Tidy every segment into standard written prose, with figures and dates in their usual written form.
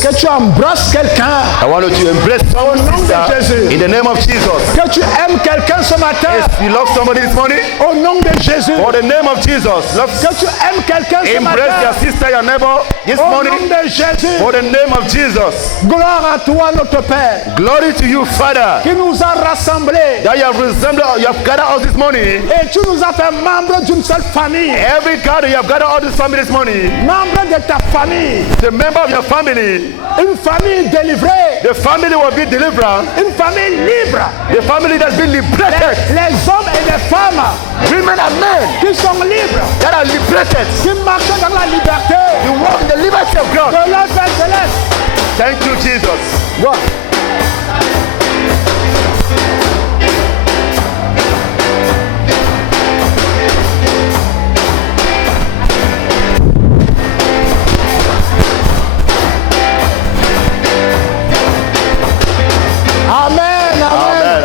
Que tu embrasses quelqu'un. I want you to embrace someone, sister, in the name of Jesus. Que tu aimes quelqu'un ce matin. If you love somebody this morning, au nom de Jésus. For the name of Jesus. Love. Que tu aimes quelqu'un ce matin. Embrace your sister, your neighbor this morning. Au nom de Jésus. For the name of Jesus. Gloire à toi, notre Père. Glory to you, Father. Qui nous a rassemblés. That you have gathered us this morning. Et tu nous as fait membres d'une seule famille. Every God you have gathered all this family this morning. Membre de ta famille. The member of your family. Une famille délivrée. The family will be delivered. Une famille libre. The family that's been liberated. Les hommes et les femmes. Women and men. Qui sont libres. That are liberated. Qui marchent dans la liberté. You walk in the liberty of God. De leur Père céleste. Thank you, Jesus. Wow.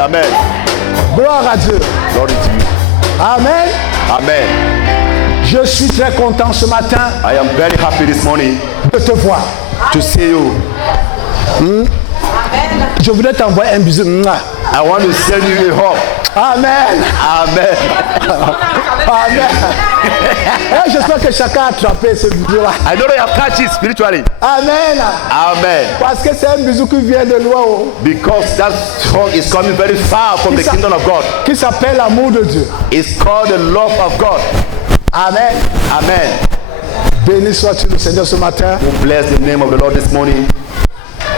Amen. Gloire à Dieu. Glory to you. Amen. Amen. Je suis très content ce matin. I am very happy this morning de te voir. To see you. Je voudrais t'envoyer un bisou. I want to send you a hug. Amen. Amen. Amen. J'espère que chacun a attrapé ce bisou-là. I know that you have catch it spiritually. Amen. Amen. Parce que c'est un bisou qui vient de loin. Because that hug is coming very far from the kingdom of God. Qui s'appelle l'amour de Dieu. It's called the love of God. Amen. Amen. Béni sois-tu le Seigneur ce matin. We bless the name of the Lord this morning.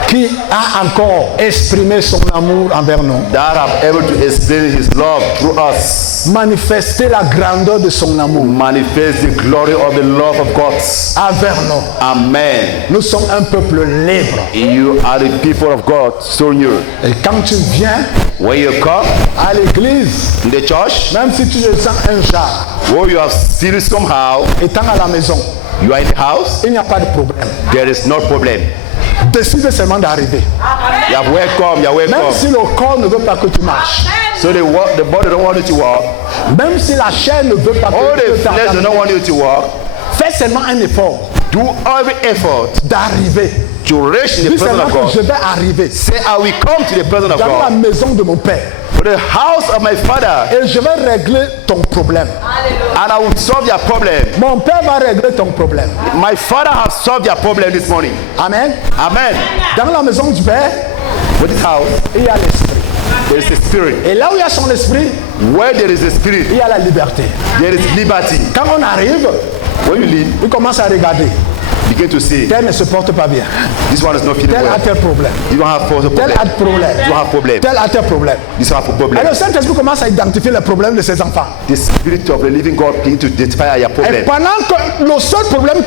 Qui a encore exprimé son amour envers nous. That have able to explain his love through us. Manifester la grandeur de son amour. Manifest the glory of the love of God. Envers nous. Amen. Nous sommes un peuple libre. You are the people of God, so new. Et quand tu viens when you come à l'église, in the church, même si tu te sens un jar, or you are still somehow, étant à la maison, you are in the house, il n'y a pas de problème. There is no problem. Décide seulement d'arriver. You are welcome. You are welcome. Même si le corps ne veut pas que tu marches. So the body don't want you to walk. Même si la chair ne veut pas que tu the flesh don't want you to walk. Fais seulement un effort. Do every effort d'arriver. To reach the presence of God. Je vais arriver. Say, I will come to the presence of God. Dans la maison de mon père. For the house of my father. Et je vais régler ton problème. And I will solve your problem. Mon père va régler ton problème. My father has solved your problem this morning. Amen. Amen. Dans la maison du père, with this house, il y a l'esprit. There is a spirit. Et là où il y a son esprit, where there is a spirit, il y a la liberté. There is liberty. Quand on arrive, when you leave, il commence à regarder. Begin to see. Tel ne se porte pas bien. This one is not feeling tel well. A tel problème. You don't have problem. Tel a problème. You don't have problem. Tel a tel problème. This one have problem. Alors le Saint-Esprit commence à identifier les problèmes de ses enfants. The spirit of the living God begin to identify your problem. Et pendant que le seul problème,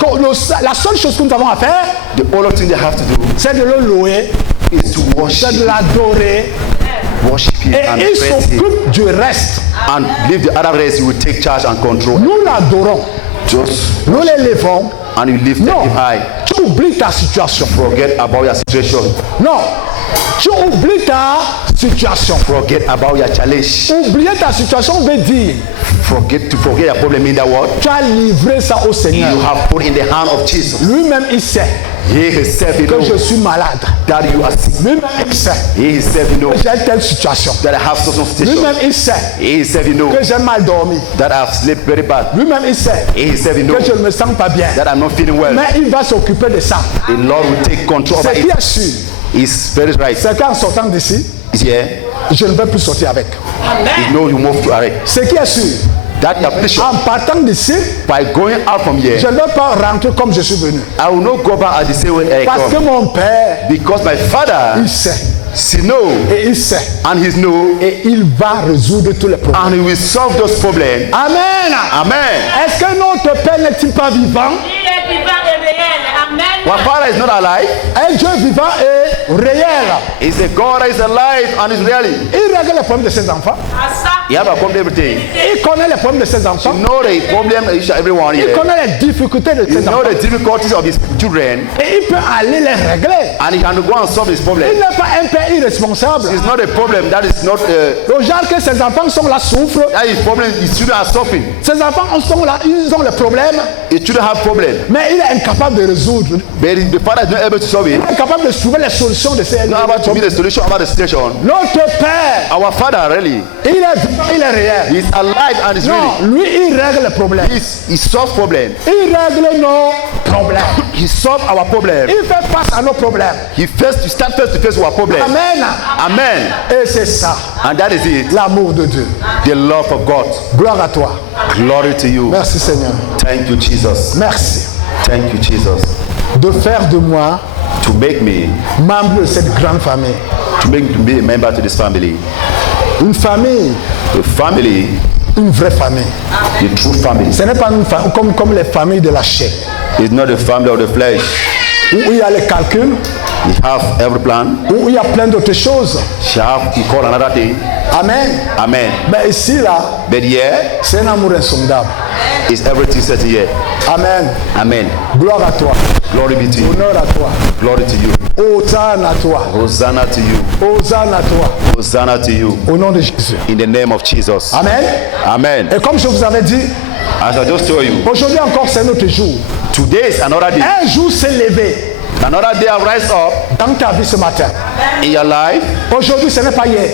la seule chose que nous avons à faire, the only thing they have to do, c'est de le louer, is to worship, c'est de l'adorer. Worship him et and il s'occupe du reste. And leave the other rest, you will take charge and control. Nous l'adorons. Just nous l'élevons. And you lift him high. Tu oublies ta situation. Forget about your situation. Non. Tu oublies ta situation. Forget about your challenge. Oublier ta situation veut dire. Forget your problem in the world. Tu as livré ça au Seigneur. You have put in the hand of Jesus. Lui-même il sait. He himself he que knows je suis malade. That you are sick. Lui-même il sait. He himself he knows. Que j'ai telle situation. That I have such a situation. Lui-même il sait. He himself he knows. Que j'ai mal dormi. That I have slept very bad. Lui-même il sait. He himself he knows. Que je ne me sens pas bien. That I'm not feeling well. Mais il va s'occuper de ça. The Lord will take control of it. C'est qui est sûr. It's very right. C'est qu'en sortant d'ici, je ne vais plus sortir avec. You know you move to arrêt. C'est qui est sûr. En partant d'ici, by going out from here, je ne vais pas rentrer comme je suis venu. I will not go back at the same way I Parce come. que mon père, because my father, il sait. He knows. Et il sait. And he knows. Et il va résoudre tous les problèmes. And he will solve those problems. Amen. Amen. Est-ce que notre Père n'est-il pas vivant? Il est vivant et réel. Amen. My father is not alive. Un Dieu vivant et réel. He's a God that is alive and is really. Il règle les problèmes de ses enfants. À ça. He have a problem with everything. Il connaît les problèmes de ses enfants. You know the problem of everyone Il here. connaît les difficultés de You ses know enfants. the difficulties of his children, Et il peut aller les régler. and he can go and solve his problem. Il n'est pas un père irresponsable. It's not a problem that is not. Le genre que ses enfants sont là, souffrent. That is problem. His children are suffering. Ses enfants sont là, ils ont le problème. His children have problem, Mais il est incapable de résoudre. but the father is not able to solve it. Il est incapable de trouver les solutions de ces Not able to be the solution about the situation. Notre père, Our father really, il est vivant, il est réel. he's alive and is Non, ready. lui, il règle les problèmes. He solves problem. Il règle nos problèmes. He solves our problem. Il fait face à nos problèmes. He start face to face with our problem. Amen. Amen. Et c'est ça, And that is it. l'amour de Dieu. The love of God. Gloire à toi. Glory to you. Merci Seigneur. Thank you, Jesus. Merci Thank you, Jesus. de faire de moi To make me, membre de cette grande famille. to make me to be a member to this family. Une famille, A family, une vraie famille. the true family. Ce n'est pas une famille comme les familles de la chair, It's not the family of the flesh. où il y a les calculs, We have every plan. où il y a plein d'autres choses. She have to call another thing. Amen. Amen. Mais ici, là, But yeah, c'est un amour insondable. it's everything set here. Amen. Amen. Gloire à toi. Glory be to you. Honneur à toi. Glory to you. Hosanna à toi. Hosanna to you. Hosanna à toi. Hosanna to you. Au nom de Jésus. In the name of Jesus. Amen. Amen. Et comme je vous avais dit, As I just told you, aujourd'hui encore, c'est notre jour. today is another day. Un jour s'est levé Another day I rise up dans ta vie ce matin. in your life. Aujourd'hui, ce n'est pas hier.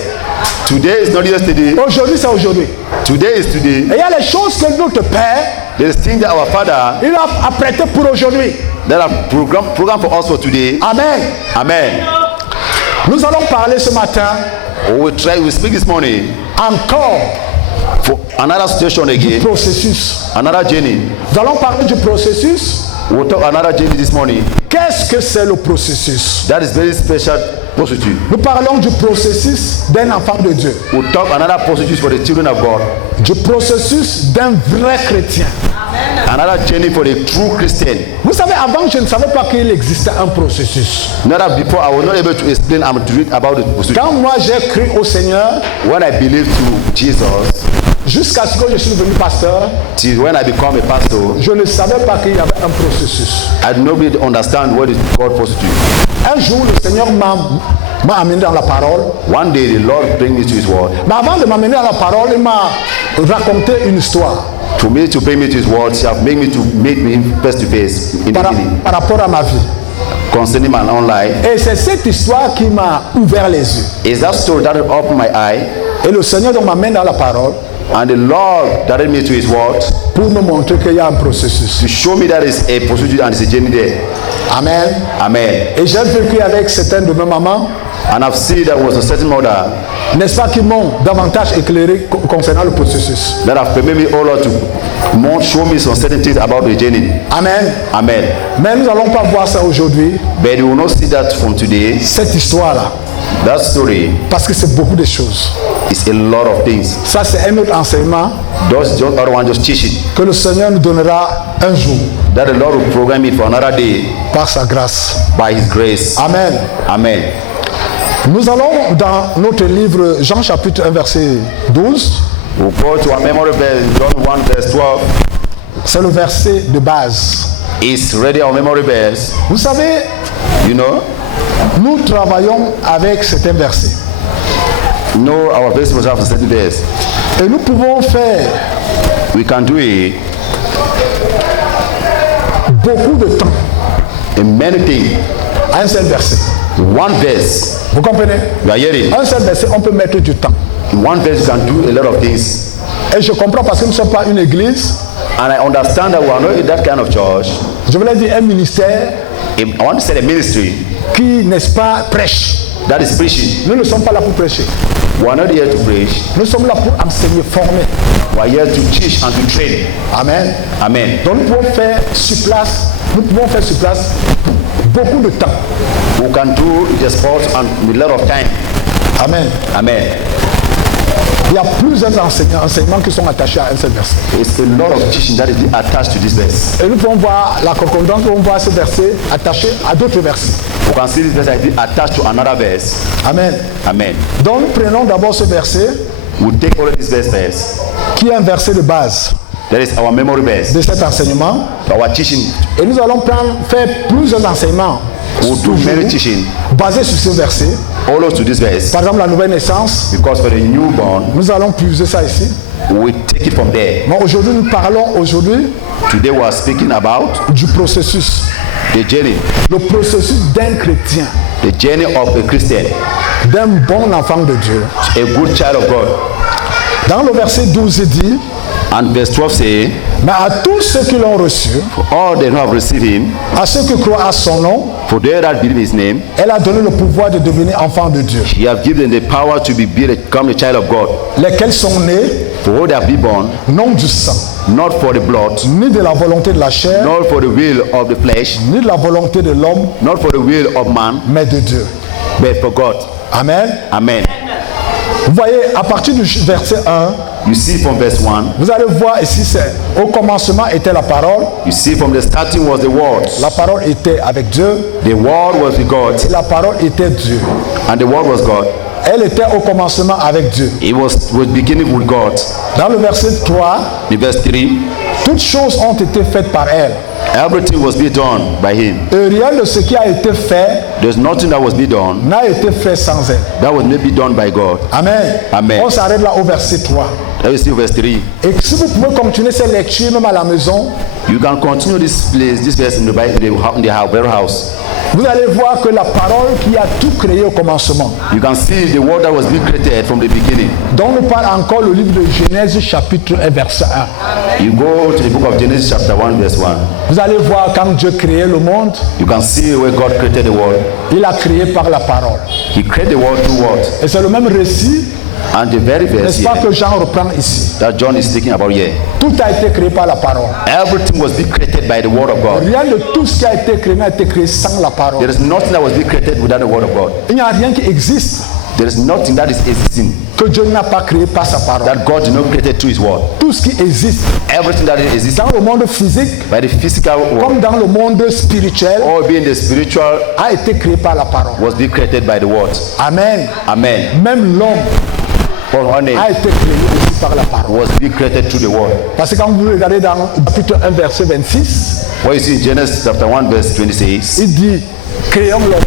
Today is not yesterday. Aujourd'hui, c'est aujourd'hui. Today is today. Et il y a les choses que notre Père, There is things that our Father il a apprêté pour aujourd'hui. that are program for us for today. Amen. Amen. Nous allons parler ce matin We speak this morning encore for another situation du again, processus. another journey. Nous allons parler du processus. We'll talk another journey this morning. Qu'est-ce que c'est le processus? That is very special procedure. Nous parlons du processus d'un enfant de Dieu. We'll talk another procedure for the children of God. Du processus d'un vrai chrétien. Another journey for the true Christian. Vous savez, avant, je ne savais pas qu'il existait un processus. Not that before I was not able to explain and to read about the procedure. Quand moi j'ai cru au Seigneur, When I believed to Jesus, jusqu'à ce que je suis devenu pasteur, till when I become a pastor, je ne savais pas qu'il y avait un processus. I did not really understand what is God procedure. Un jour, le Seigneur m'a amené dans la parole. One day the Lord bring me to His word. Mais avant de m'amener dans la parole, il m'a raconté une histoire To bring me to His word, He have made me to meet me face to face in the beginning par rapport à ma vie. concerning my own life. Et c'est cette histoire qui m'a ouvert les yeux. It's that story that opened my eye, Et le Seigneur donc m'amène dans la parole and the Lord directed me to His word pour me montrer qu'il y a un processus. to show me that is a procedure and it's a journey there. Amen. Amen. Et j'ai vécu avec certaines de mes mamans, And I've seen that was a certain mother n'est-ce pas, qui m'ont davantage éclairé concernant le processus. that have permitted me, oh Lord, to show me some certain things about the journey. Amen. Amen. Mais nous n'allons pas voir ça aujourd'hui, But you will not see that from today. cette histoire-là, That story parce que c'est beaucoup de choses. is a lot of things. Ça, c'est un autre enseignement Just other one just teach it. que le Seigneur nous donnera un jour That the Lord will program it for another day par sa grâce. by His grace. Amen. Amen. Nous allons dans notre livre Jean chapitre 1 verset 12. We'll go to our memory verse, John 1 verse 12. C'est le verset de base. It's ready our memory verse. Vous savez, You know, nous travaillons avec certains versets. our verse must have a certain verse. Et nous pouvons faire We can do it beaucoup de temps in many things. à un seul verset. One verse, Vous comprenez? you are hearing? Un seul verset, on peut mettre du temps. In one verse, you can do a lot of things. Et je comprends parce que nous ne sommes pas une église. And I understand that we are not in that kind of church. Je voulais dire un ministère I want to say a ministry qui, n'est-ce pas, prêche. that is preaching. Nous ne sommes pas là pour prêcher. We are not here to preach. Nous sommes là pour enseigner, former. We are here to teach and to train. Amen. Amen. Donc nous pouvons faire sur place, beaucoup de temps. We can do the sport and a lot of time. Amen. Amen. Il y a plusieurs enseignements qui sont attachés à un seul verset. It's a lot of teaching that is attached to this verse. Et nous pouvons voir la concordance, nous pouvons voir ce verset attaché à d'autres versets. We can see this verse attached to another verse. Amen. Amen. Donc nous prenons d'abord ce verset we'll take all of these verses. qui est un verset de base That is our memory verse, de cet enseignement. our teaching. Et nous allons faire plusieurs enseignements We'll do many teaching, basés sur ce verset. all of to this verse, Par exemple, la nouvelle naissance, because for the newborn, nous allons puiser ça ici. we take it from there. Mais aujourd'hui, nous parlons Today we are speaking about du processus. the journey Le processus d'un chrétien, of a Christian, d'un bon enfant de Dieu. a good child of God. Dans le verset 12, il dit, And verse 12 says, mais à tous ceux qui l'ont reçu, all they who have received him, à ceux qui croient à son nom, for they that believe his name, elle a donné le pouvoir de devenir enfant de Dieu. he have given them the power to become a child of God. Lesquels sont nés, For all they have been born, non du sang, not for the blood, ni de la volonté de la chair, not for the will of the flesh, ni de la volonté de l'homme, not for the will of man, mais de Dieu. but for God. Amen. Amen. Vous voyez, à partir du verset 1, You see from verse 1, vous allez voir ici, c'est au commencement était la parole. you see from the starting was the word. La parole était avec Dieu. The word was with God, La parole était Dieu. and the word was God. Elle était au commencement avec Dieu. It was beginning with God. Dans le verset 3, In verse 3, toutes choses ont été faites par elle. everything was be done by him. Et rien de ce qui a été fait There's nothing that was be done n'a été fait sans elle. that was not be done by God. Amen. Amen. On s'arrête là au verset 3. Let me see verse 3. Et si vous pouvez continuer cette lecture même à la maison, You can continue this verse in the Bible, in the very house. vous allez voir que la parole qui a tout créé au commencement, You can see the word that was being created from the beginning. dont nous parle encore le livre de Genèse chapitre 1 verset 1. You go to the book of Genesis chapter 1 verse 1. Vous allez voir quand Dieu créait le monde, You can see where God created the world. il a créé par la parole. He created the world through word. Et c'est le même récit, And the very verse n'est-ce pas, here que Jean reprend ici. that John is speaking about here. Tout a été créé par la parole. Everything was being created by the word of God. Rien de tout ce qui a été créé n'a été créé sans la parole. There is nothing that was being created without the word of God. Il n'y a rien qui existe There is nothing that is existing que Dieu n'a pas créé par sa parole. that God did not create through his word. Tout ce qui existe Everything that is existing dans le monde physique by the physical world comme dans le monde spirituel or being the spiritual a été créé par la parole. was being created by the word. Amen. Amen. Même l'homme For honey a été créé aussi par la parole. was being created through the word. Parce que quand vous regardez dans chapitre 1 verset 26, What you see in Genesis chapter 1 verse 26, il dit créons l'homme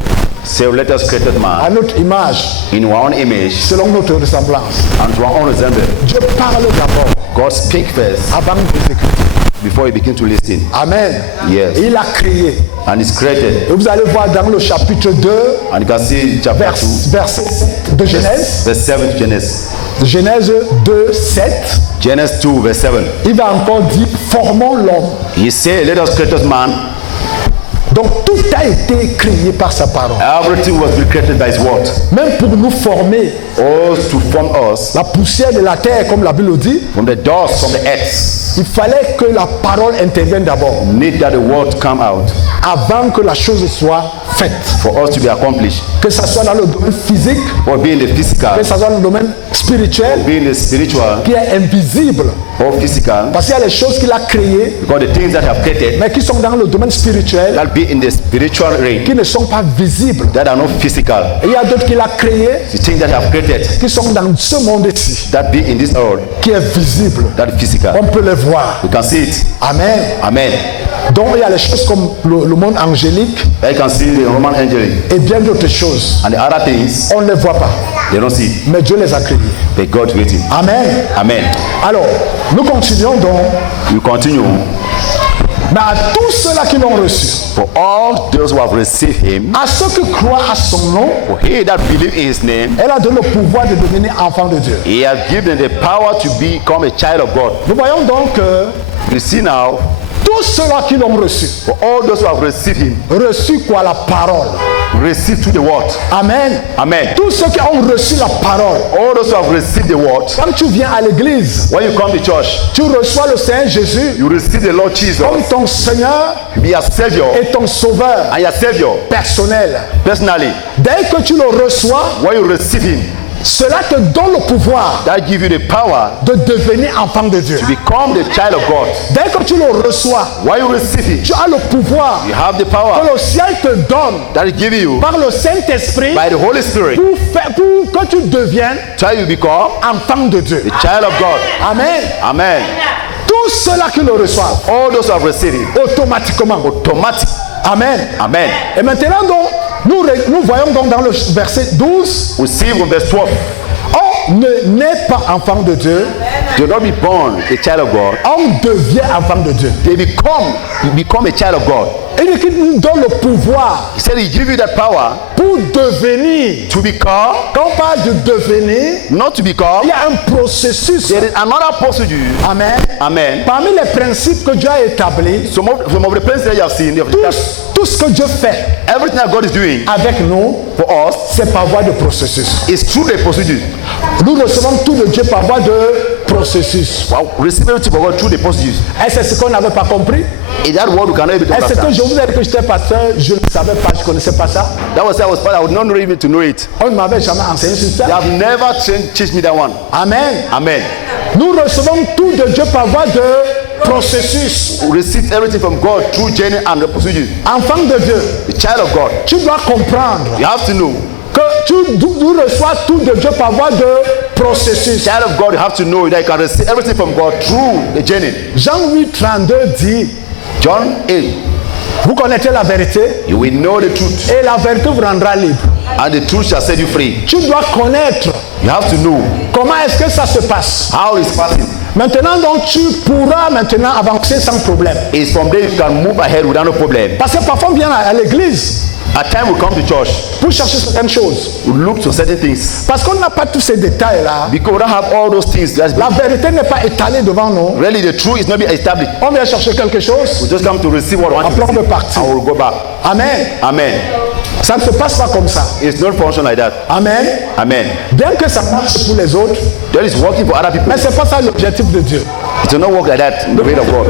so let us create à man notre image, in our own image selon notre ressemblance. and to our own resemblance. Dieu parle d'abord God speak first avant d'exécuter. before he begin to listen. Amen. Yes. Et il a créé. And it's created. Et vous allez voir dans le chapitre 2, And you can see chapter 2, verset 7 de Genèse, verse 7 Genesis. Genèse 2, 7, Genesis 2 verse 7. il va encore dire formons l'homme. He said, let us create us man. Donc tout a été créé par sa parole. Everything was created by his word. Même pour nous former, Oh, to form us la poussière de la terre, comme la Bible le dit, from the dust from the earth. il fallait que la parole intervienne d'abord, Need that the word come out avant que la chose soit faite. for us to be accomplished. Que ce soit dans le domaine physique, Or be in the physical, que ce soit dans le domaine spirituel, be in the spiritual qui est invisible. or physical. Parce qu'il y a les choses qu'il a créées, Because the things that have created mais qui sont dans le domaine spirituel, that be in the spiritual realm qui ne sont pas visibles. that are not physical. Et il y a d'autres qu'il a créées, The things that have created qui sont dans ce monde-ci, that be in this world qui est visible. that is physical. On peut les voir. You can see it. Amen. Amen. Donc il y a les choses comme le monde angélique You can see the Roman angel et bien d'autres choses. and the other things On ne les voit pas, they don't see it. mais Dieu les a créées. But God waiting. Amen. Amen. Alors, nous continuons donc. You continue. Mais à tous ceux-là qui l'ont reçu, For all those who have received him, à ceux qui croient à son nom, for he that believe in his name, elle a donné le pouvoir de devenir enfant de Dieu. he has given the power to become a child of God. Nous voyons donc que You see now, tous ceux-là qui l'ont reçu, for all those who have received him, reçu quoi? La parole. receive through the word. Amen. Amen. Tous ceux qui ont reçu la parole. All those who have received the word, Quand tu viens à l'église, when you come to church, tu reçois le Seigneur Jésus you receive the Lord Jesus, comme ton Seigneur be your Savior et ton Sauveur and your Savior personnel. personally. Dès que tu le reçois, When you receive him, Cela te donne le pouvoir that give you the power de devenir enfant de Dieu. to become the child of God. Dès que tu le reçois, When you receive it, tu as le pouvoir you have the que power le ciel te donne that is given you par le Saint-Esprit by the Holy Spirit pour que tu deviennes till you become enfant de Dieu. the child of God. Amen. Amen. Tous ceux-là qui le reçoivent, All those who have received it, automatiquement. automatic. Amen. Amen. Et maintenant, donc, nous voyons donc dans le verset 12, We see from verse 12, on ne naît pas enfant de Dieu, do not be born a child of God. on devient enfant de Dieu. You become a child of God. Et il nous donne le pouvoir He said he give you that power pour devenir. to become, Quand on parle de devenir, not to become. il y a un processus. There is another procedure. Amen. Amen. Parmi les principes que Dieu a établis, Some of the principles that you have seen, tout ce que Dieu fait everything that God is doing avec nous, for us c'est par voie de processus. is through the procedure. Nous recevons tout de Dieu par voie de processus. Wow. Receive everything from God through the procedures. Et c'est ce qu'on n'avait pas compris. Is that what we cannot able to Est-ce que understand? je vous ai dit que j'étais pasteur, je ne savais pas, je ne connaissais pas ça. That was I was part. I would not know even to know it. On ne m'avait jamais enseigné sur They ça. have never teach me that one. Amen. Amen. Nous recevons tout de Dieu par voie de processus. We receive everything from God through journey and the procedure. Enfant de Dieu, The child of God. tu dois comprendre You have to know. que tu reçois tout de Dieu par voie de processus. Child of God, you have to know that you can receive everything from God through the journey. Jean 8, 32 dit, John 8. vous connaissez la vérité You will know the truth, et la vérité vous rendra libre. and the truth shall set you free. Tu dois connaître You have to know comment est-ce que ça se passe. how it's passing. Maintenant donc tu pourras maintenant avancer sans problème. It's from there you can move ahead without no problem. Parce que parfois on vient à l'église At time we come to church, pour chercher certaines choses. we look to certain things Parce qu'on n'a pas tous ces détails là. because we don't have all those things. La vérité n'est pas étalée devant nous. Really, the truth is not being established. On vient chercher quelque chose. We just come to receive what we want to Après on receive, veut partir. and we'll go back. Amen. Amen. Ça ne se passe pas comme ça. It's not function like that. Amen. Amen. Bien que ça marche pour les autres, That is working for other people. mais c'est pas ça l'objectif de Dieu. It will not work like that in the will of God.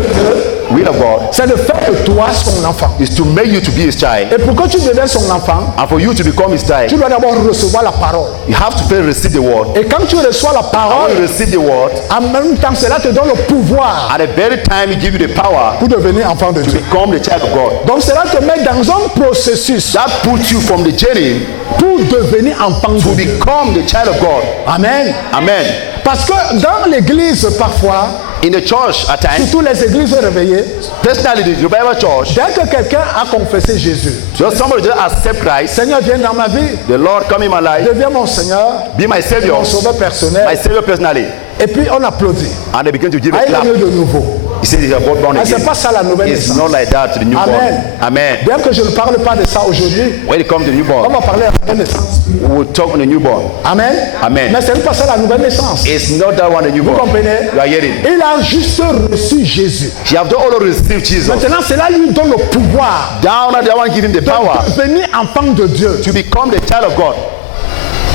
Will of God C'est de faire de toi son enfant. is to make you to be His child, Et pour que tu deviennes son enfant, and for you to become His tu child, dois d'abord recevoir la parole. you have to first receive the word. Et quand tu reçois la When you parole, receive the word, en même temps, cela te donne le pouvoir at the very time He give you the power pour devenir enfant de to Dieu. become the child of God. Donc cela te met dans un processus That puts you from the journey pour devenir enfant to de Dieu. become the child of God. Amen. Amen. Parce que dans l'église, parfois, In the church, at times, surtout les églises réveillées, personally, the Bible church, dès que quelqu'un a confessé Jésus, just somebody just accept Christ, Seigneur, viens dans ma vie, the Lord come in my life, deviens mon Seigneur, be my Savior, mon sauveur personnel. my Savior personally, Et puis on applaudit. and they begin to give Ah, a il est clap. né de nouveau. He said he has got born Mais c'est again. pas ça la nouvelle It's naissance. not like that to the newborn. Amen. Amen. Bien que je ne parle pas de ça aujourd'hui, When it comes to the on newborn, va parler de la nouvelle naissance. we will talk on the newborn. Amen. Amen. Mais c'est pas ça la nouvelle naissance. It's not that one the Vous newborn. comprenez? You are hearing. Il a juste reçu Jésus. You have already received Jesus. Maintenant, cela lui donne le pouvoir Down at that one, give him the power de devenir enfant de Dieu. to become the child of God.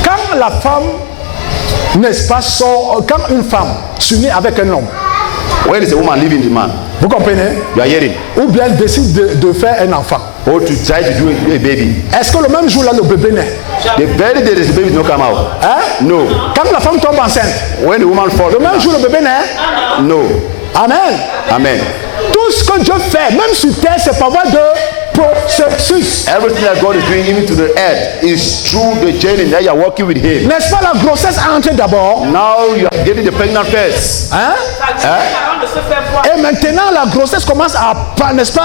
Quand la femme, n'est-ce pas, quand une femme s'unit avec un homme, When is a woman leaving the man? vous comprenez? You are hearing. Ou bien elle décide de faire un enfant. Or to try to do a baby. Est-ce que le même jour là, le bébé naît? The very day the baby will not come out. Hein? No. Quand la femme tombe enceinte, When the woman falls, le même jour le bébé naît? no. Amen. Amen. Tout ce que Dieu fait, même sur terre, c'est par voie de processus. Everything that God is doing, even to the earth, is through the journey that you are working with Him. N'est-ce pas, la grossesse a entré d'abord? Now you are getting the pregnant first. Hein? Avant de se faire voir. Et maintenant, la grossesse commence à n'est-ce pas,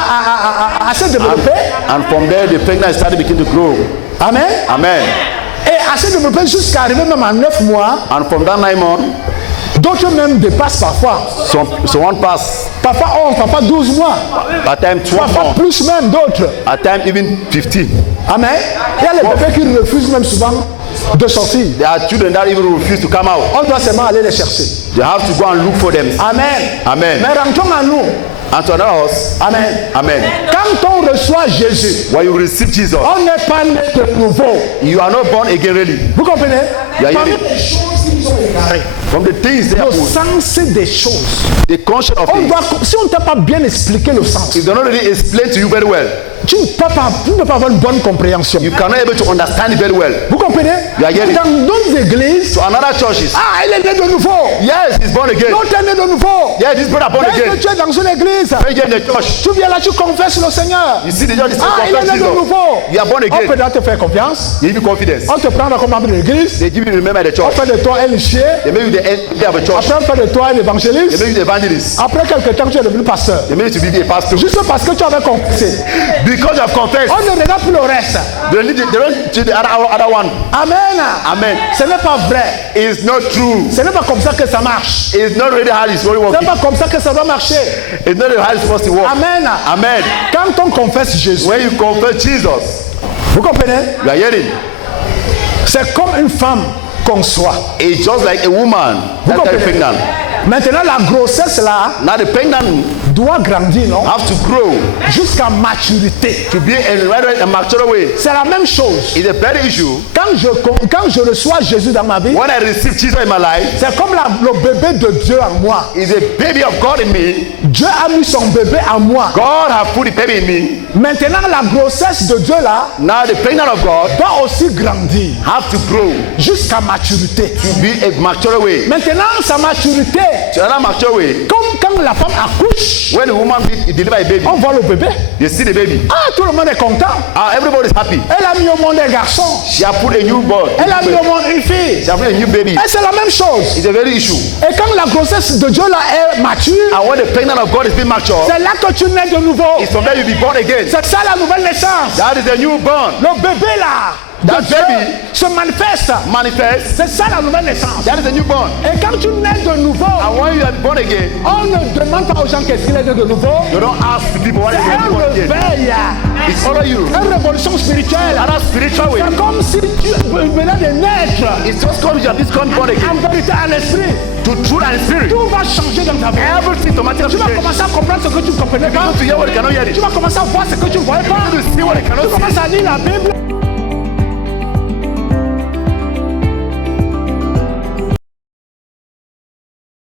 à se développer. And from there, the pregnant started beginning to grow. Amen. Amen. Et à se développer jusqu'à arriver même à 9 mois. And from that 9 months, D'autres même dépassent parfois. someone pass. Parfois 11, parfois 12 mois. At time 12 Parfois months. plus même d'autres. At time even 15. Amen. Il y a les bébés qui refusent même souvent de sortir. There are children that even refuse to come out. On doit seulement aller les chercher. You have to go and look for them. Amen. Amen. Mais rentrons en nous. And to another house. Amen. Amen. Quand on reçoit Jésus, When you receive Jesus, on n'est pas né de nouveau. you are not born again really. Vous comprenez? Yeah, Parmi yeah. les choses qui nous ont égarés, From the things they are le put, sens des choses. the conscience of On things. doit, si on ne t'a pas bien expliqué le sens, If they don't really explain to you very well, tu ne peux pas avoir une bonne compréhension. You cannot able to understand it very well. Vous comprenez? You are getting- Dans d'autres églises, So another churches. ah, il est né de nouveau. Yes, he's born again. L'autre est né de nouveau. Yeah, this brother born Dès que again. tu es dans une église, When you get in the church, tu viens là, tu confesses le Seigneur. you see the church is Ah, il est né de nouveau. You are born On peut again. te faire confiance. They give you confidence. On te prend comme membre de l'église. They give you the member of the On church. fait de toi un lichier. They make you the head of a church. Après, on fait de toi un They évangéliste. make you the evangelist. Après quelques temps, tu es devenu pasteur. They make you to be a pastor. Juste parce que tu avais confessé. Because you have confessed. On ne regarde plus le reste. They don't do the other one. Amen. Amen. Ce n'est pas vrai. It's not true. Ce n'est pas comme ça que ça marche. It's not really how it's really Ce n'est working. pas comme ça que ça doit marcher. It's not how it's supposed to work. Amen. Amen. Quand on confesse Jésus, When you confess Jesus, vous comprenez? you are hearing. C'est comme une femme qu'on soit. It's just like a woman Vous that is comprenez? pregnant. Maintenant, la grossesse là Now the pregnant doit grandir, non? have to grow Jusqu'à maturité. to be in a mature way. C'est la même chose. It's a very issue. Quand je reçois Jésus dans ma vie, When I receive Jesus in my life, c'est comme le bébé de Dieu en moi. it's a baby of God in me. Dieu a mis son bébé en moi. God have put the baby in me. Maintenant, la grossesse de Dieu là Now the pregnant of God doit aussi grandir have to grow jusqu'à maturité. to be a mature way. Maintenant, sa maturité, To another mature way. comme quand la femme accouche, When a woman deliver a baby, on voit le bébé. they see the baby. Ah, tout le monde est content. Everybody is happy. Elle a mis au monde un garçon. She have put a newborn. Elle a mis au monde une fille. She have put a new baby. Et c'est la même chose. It's a very issue. Et quand la grossesse de Dieu là est mature, And when the pregnant of God is being mature, c'est là que tu nais de nouveau. it's from there you be born again. C'est ça la nouvelle naissance. That is the newborn. Le bébé là, That de Dieu, baby se manifeste. manifest. C'est ça la nouvelle naissance. That is the newborn. Et quand tu nais de nouveau, And when you are born again, on ne demande pas aux gens qu'est-ce qu'il est né de nouveau. you don't ask the people what C'est is un born again. réveil, It's all you. une révolution spirituelle. Another spiritual way. C'est comme si tu venais de naître It's just come you have this come born again. en vérité à l'esprit. To truth and spirit. Tout va changer dans ta vie. Everything automatically Tu vas change. commencer à comprendre ce que tu ne comprenais pas. To hear what you cannot hear it. Tu vas commencer à voir ce que tu ne voyais pas. To see what you Tu cannot see. commences à lire la Bible.